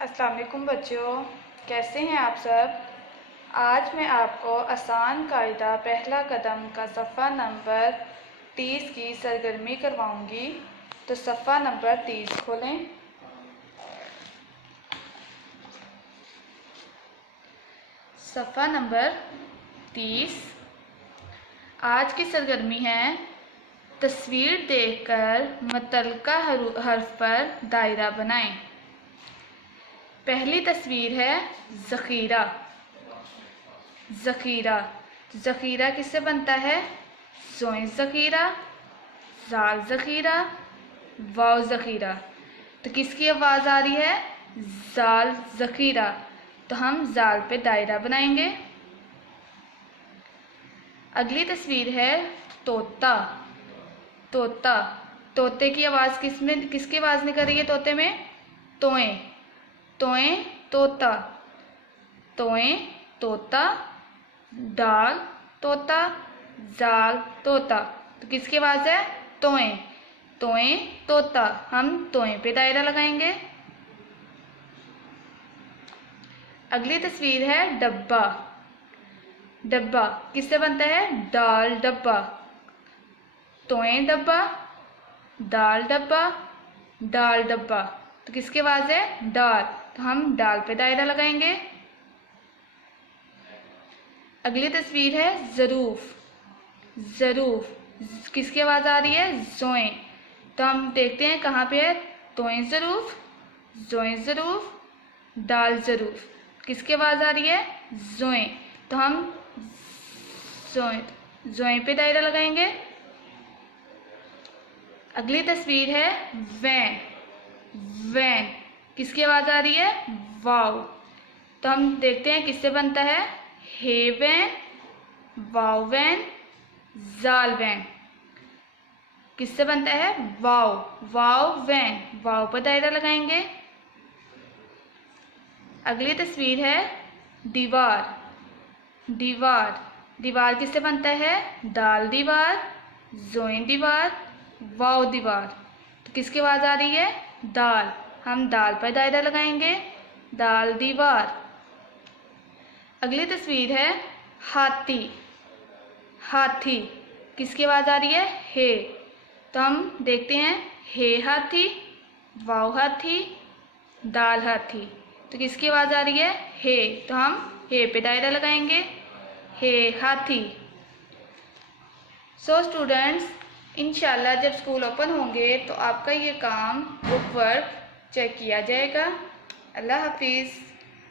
अस्सलाम वालेकुम बच्चों, कैसे हैं आप सब। आज मैं आपको आसान कायदा पहला कदम का सफ़ा नंबर 30 की सरगर्मी करवाऊंगी। तो सफ़ा नंबर 30 खोलें। सफ़ा नंबर 30। आज की सरगर्मी है तस्वीर देखकर मुतल्लिका हर्फ पर दायरा बनाएं। पहली तस्वीर है ज़ख़ीरा। ज़ख़ीरा ज़ख़ीरा किससे बनता है? ज़ोए ज़ख़ीरा, ज़ाल ज़ख़ीरा, वाव ज़ख़ीरा। तो किसकी आवाज़ आ रही है? ज़ाल ज़ख़ीरा। तो हम ज़ाल पे दायरा बनाएंगे। अगली तस्वीर है तोता। तोता तोते की आवाज़ किसकी आवाज़ निकल रही है? तोते में तोए। तोए तोता, तोए तोता, दाल तोता, जाल तोता। तो किसकी आवाज़ है? तोए। तोए तोता। हम तोए पे दायरा लगाएंगे। अगली तस्वीर है डब्बा। डब्बा किससे बनता है? दाल डब्बा। तोए डब्बा, दाल डब्बा, डाल डब्बा। तो किसकी आवाज़ है? डाल। तो हम डाल पे दायरा लगाएंगे। अगली तस्वीर है ज़रूफ़। ज़रूफ़ किसकी आवाज़ आ रही है? ज़ोए। तो हम देखते हैं कहाँ पे है। तोए ज़रूफ़, ज़ोए ज़रूफ़, डाल ज़रूफ़। किसकी आवाज़ आ रही है? ज़ोए। तो हम ज़ोए ज़ोए पे दायरा लगाएंगे। अगली तस्वीर है वैन। वैन किसकी आवाज़ आ रही है? वाव। तो हम देखते हैं किससे बनता है। हे वैन, वाव वैन, जाल वैन। किससे बनता है? वाव। वाव वैन। वाव पर दायरा लगाएंगे। अगली तस्वीर है दीवार। दीवार दीवार किससे बनता है? दाल दीवार, जोए दीवार, वाव दीवार। तो किसकी आवाज़ आ रही है? दाल। हम दाल पर दायरा लगाएंगे। दाल दीवार। अगली तस्वीर है हाथी। हाथी किसकी आवाज़ आ रही है? हे। तो हम देखते हैं हे हाथी, वाव हाथी, दाल हाथी। तो किसकी आवाज़ आ रही है? हे। तो हम हे पे दायरा लगाएंगे। हे हाथी। सो स्टूडेंट्स, इंशाल्लाह जब स्कूल ओपन होंगे तो आपका ये काम बुक वर्क चेक किया जाएगा। अल्लाह हाफिज़।